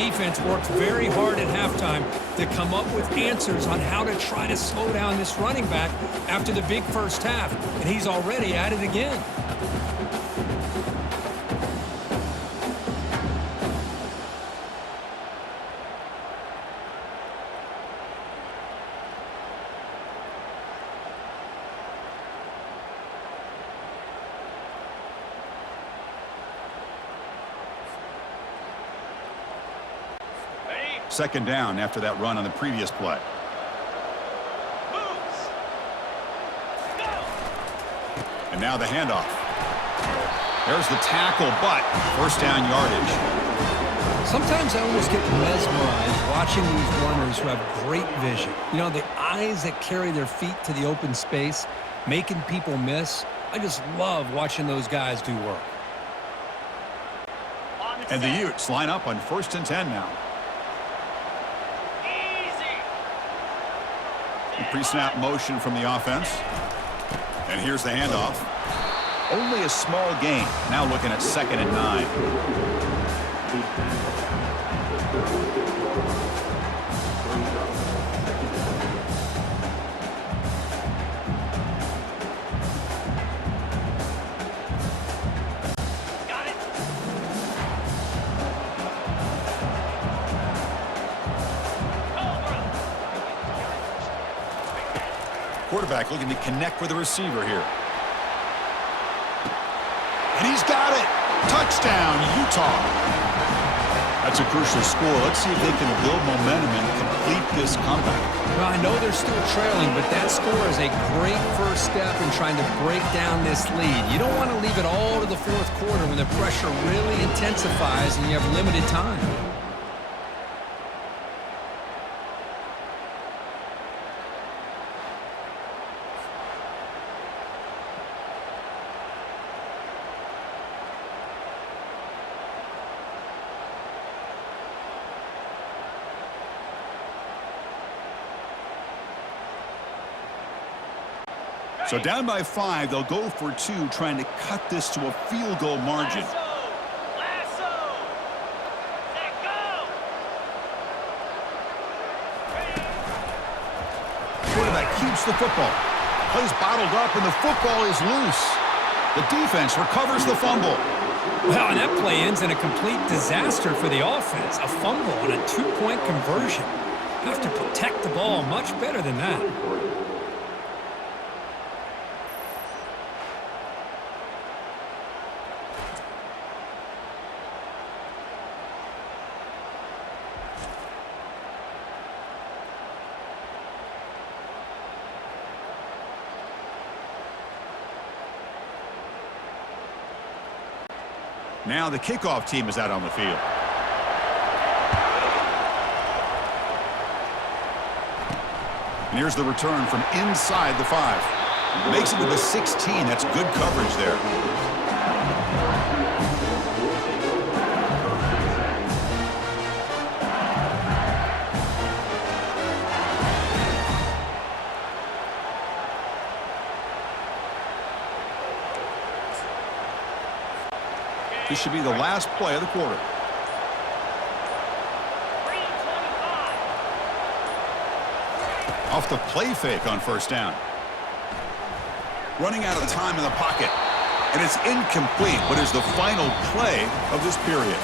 defense worked very hard at halftime to come up with answers on how to try to slow down this running back after the big first half, and he's already at it again. Second down after that run on the previous play. And now the handoff. There's the tackle, but first down yardage. Sometimes I almost get mesmerized watching these runners who have great vision. You know, the eyes that carry their feet to the open space, making people miss. I just love watching those guys do work. And the Utes line up on 1st and 10 now. Pre-snap motion from the offense. And here's the handoff. Only a small gain. Now looking at 2nd and 9. Quarterback looking to connect with the receiver here. And he's got it. Touchdown, Utah. That's a crucial score. Let's see if they can build momentum and complete this comeback. Well, I know they're still trailing, but that score is a great first step in trying to break down this lead. You don't want to leave it all to the fourth quarter when the pressure really intensifies and you have limited time. So down by 5, they'll go for 2, trying to cut this to a field goal margin. Quarterback keeps the football. Plays bottled up, and the football is loose. The defense recovers the fumble. Well, and that play ends in a complete disaster for the offense. A fumble on a 2-point conversion. You have to protect the ball much better than that. Now the kickoff team is out on the field. And here's the return from inside the 5. Makes it to the 16. That's good coverage there. This should be the last play of the quarter. Off the play fake on first down. Running out of time in the pocket. And it's incomplete, but is the final play of this period.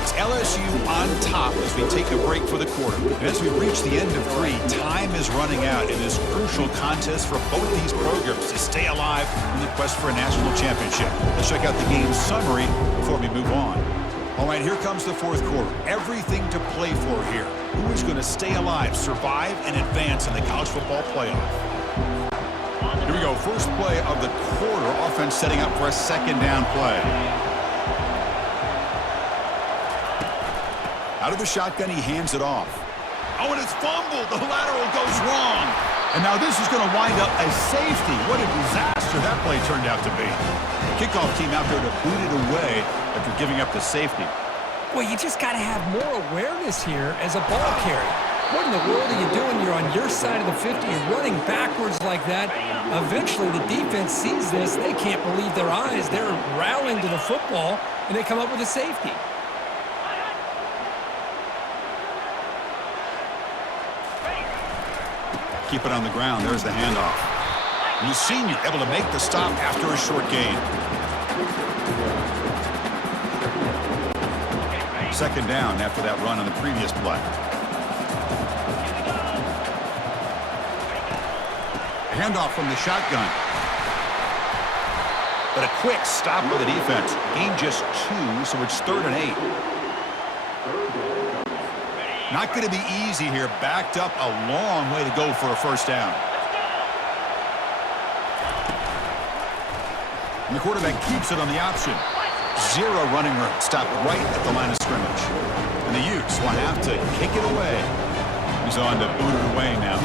It's LSU on top as we take a break for the quarter. And as we reach the end of 3, time is running out in this crucial contest for both these programs to stay alive in the quest for a national championship. Let's check out the game summary before we move on. All right, here comes the fourth quarter. Everything to play for here. Who is going to stay alive, survive, and advance in the college football playoff? Here we go. First play of the quarter. Offense setting up for a second down play. Out of the shotgun, he hands it off. Oh, and it's fumbled. The lateral goes wrong. And now this is going to wind up as safety. What a disaster that play turned out to be. Kickoff team out there to boot it away after giving up the safety. Well, you just got to have more awareness here as a ball carrier. What in the world are you doing? You're on your side of the 50. You're running backwards like that. Eventually, the defense sees this. They can't believe their eyes. They're rallying to the football, and they come up with a safety. keep it on the ground. There's the handoff. And the senior able to make the stop after a short gain. Second down after that run on the previous play. A handoff from the shotgun. But a quick stop by the defense. Gain just 2, so it's 3rd and 8. Not going to be easy here. Backed up a long way to go for a first down. And the quarterback keeps it on the option. 0 running room. Stopped right at the line of scrimmage. And the Utes will have to kick it away. He's on to boot it away now.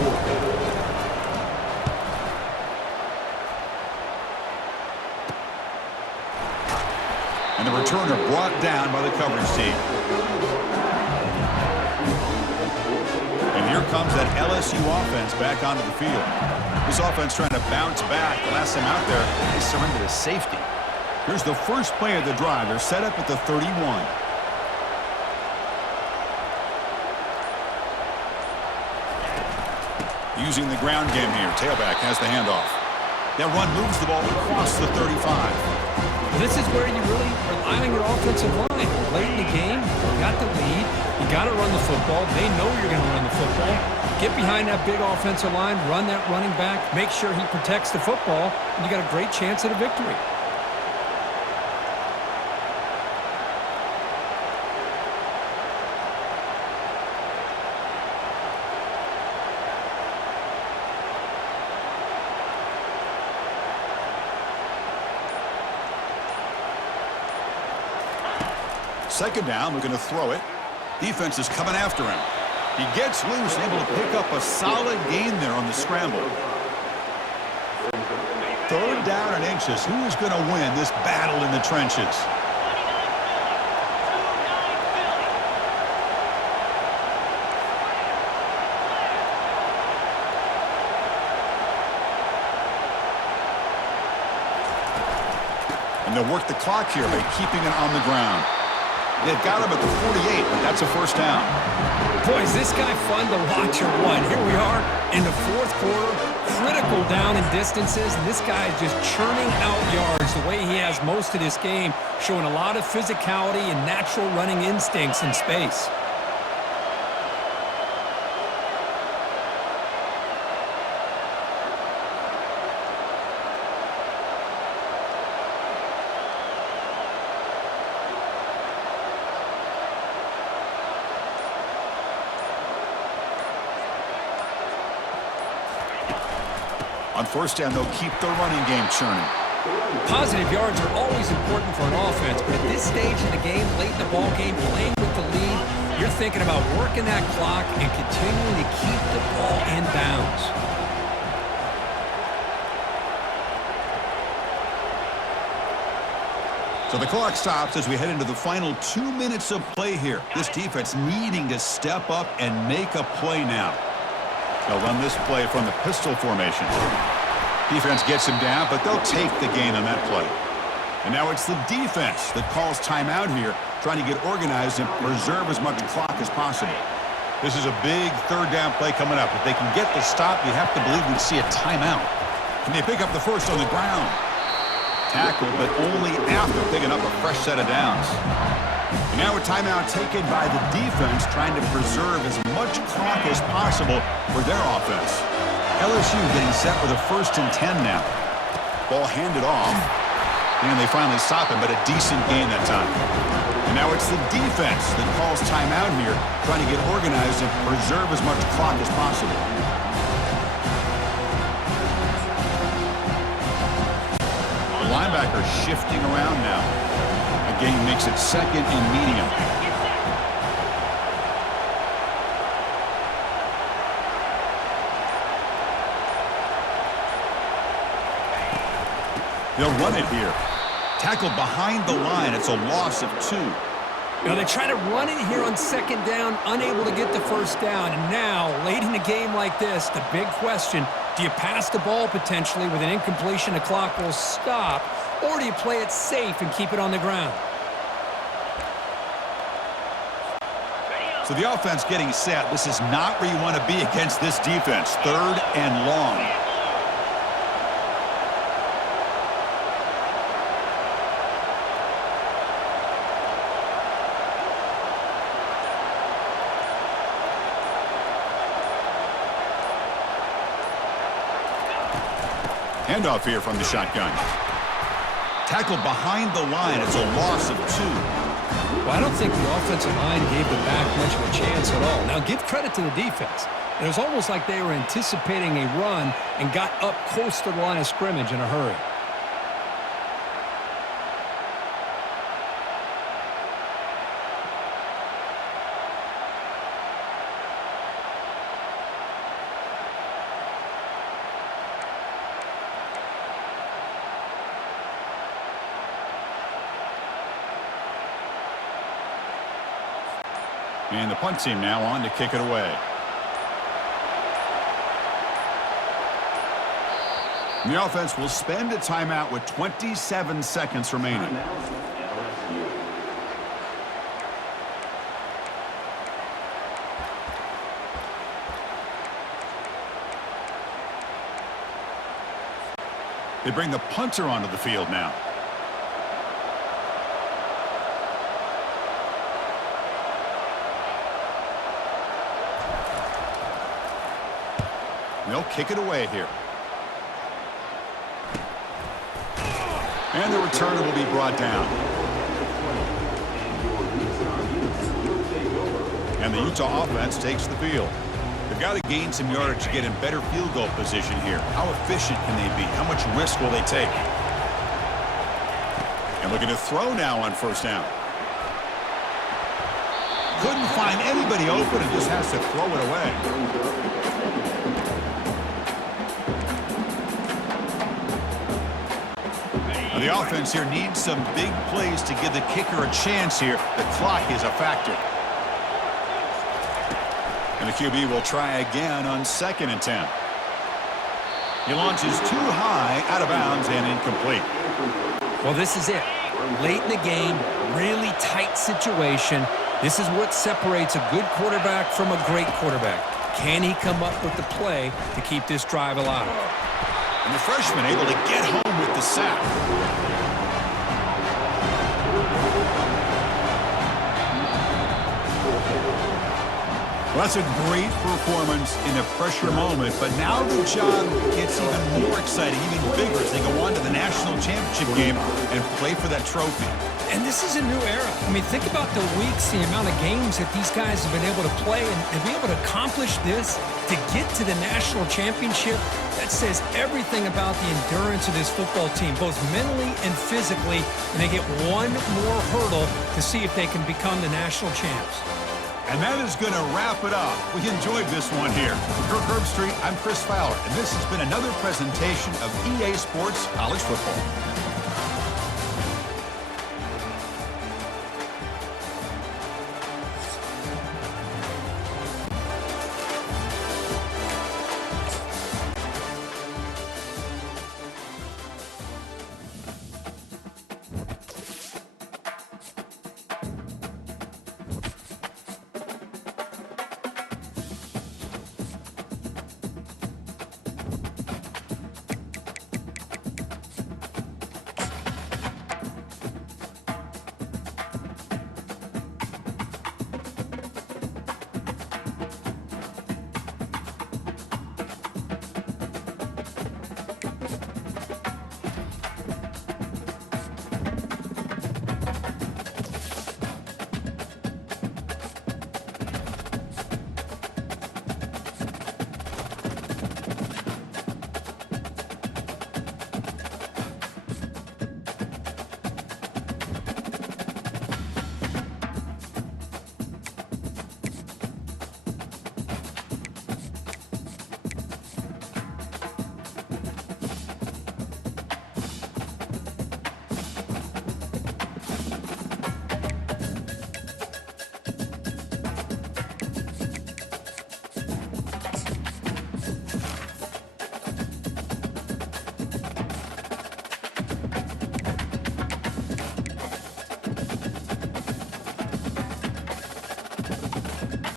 And the returner brought down by the coverage team. And here comes that LSU offense back onto the field. This offense trying to bounce back. The last time out there, they surrendered a safety. Here's the first play of the drive. They're set up at the 31. Using the ground game here. Tailback has the handoff. That run moves the ball across the 35. This is where you really rely on your offensive line. Late in the game, you got the lead. You got to run the football. They know you're going to run the football. Get behind that big offensive line, run that running back, make sure he protects the football, and you got a great chance at a victory. Second down, we're going to throw it. Defense is coming after him. He gets loose, able to pick up a solid gain there on the scramble. 3rd down and inches. Who is going to win this battle in the trenches? And they'll work the clock here by keeping it on the ground. They've got him at the 48, but that's a first down. Boy, is this guy fun to watch or what? Here we are in the 4th quarter, critical down and distances, and this guy is just churning out yards the way he has most of this game, showing a lot of physicality and natural running instincts in space. On first down, they'll keep their running game churning. Positive yards are always important for an offense, but at this stage in the game, late in the ball game, playing with the lead, you're thinking about working that clock and continuing to keep the ball in bounds. So the clock stops as we head into the final 2 minutes of play here. This defense needing to step up and make a play now. They'll run this play from the pistol formation. Defense gets him down, but they'll take the gain on that play. And now it's the defense that calls timeout here, trying to get organized and preserve as much clock as possible. This is a big 3rd down play coming up. If they can get the stop, you have to believe we'd see a timeout. Can they pick up the first on the ground? Tackle, but only after picking up a fresh set of downs. And now a timeout taken by the defense, trying to preserve as much clock as possible for their offense. LSU getting set with a 1st and 10 now. Ball handed off. And they finally stop him, but a decent gain that time. And now it's the defense that calls timeout here, trying to get organized and preserve as much clock as possible. The linebacker shifting around now. Again, makes it 2nd and medium. They'll run it here. Tackled behind the line. It's a loss of 2. Now, they try to run it here on 2nd down, unable to get the first down. And now, late in a game like this, the big question, do you pass the ball potentially with an incompletion, the clock will stop, or do you play it safe and keep it on the ground? So the offense getting set. This is not where you want to be against this defense. 3rd and long. Handoff here from the shotgun. Tackled behind the line. It's a loss of 2. Well, I don't think the offensive line gave the back much of a chance at all. Now, give credit to the defense. It was almost like they were anticipating a run and got up close to the line of scrimmage in a hurry. And the punt team now on to kick it away. And the offense will spend a timeout with 27 seconds remaining. They bring the punter onto the field now. They'll kick it away here. And the returner will be brought down. And the Utah offense takes the field. They've got to gain some yardage to get in better field goal position here. How efficient can they be? How much risk will they take? And looking to throw now on 1st down. Couldn't find anybody open and just has to throw it away. The offense here needs some big plays to give the kicker a chance here. The clock is a factor. And the QB will try again on 2nd and 10. He launches too high, out of bounds, and incomplete. Well, this is it. Late in the game, really tight situation. This is what separates a good quarterback from a great quarterback. Can he come up with the play to keep this drive alive? And the freshman able to get home with the sack. Well, that's a great performance in a pressure moment, but now the job gets even more exciting, even bigger as they go on to the national championship game and play for that trophy. And this is a new era. I mean, think about the weeks, the amount of games that these guys have been able to play, and to be able to accomplish this, to get to the national championship, that says everything about the endurance of this football team, both mentally and physically, and they get one more hurdle to see if they can become the national champs. And that is going to wrap it up. We enjoyed this one here. For Kirk Herbstreit, I'm Chris Fowler, and this has been another presentation of EA Sports College Football.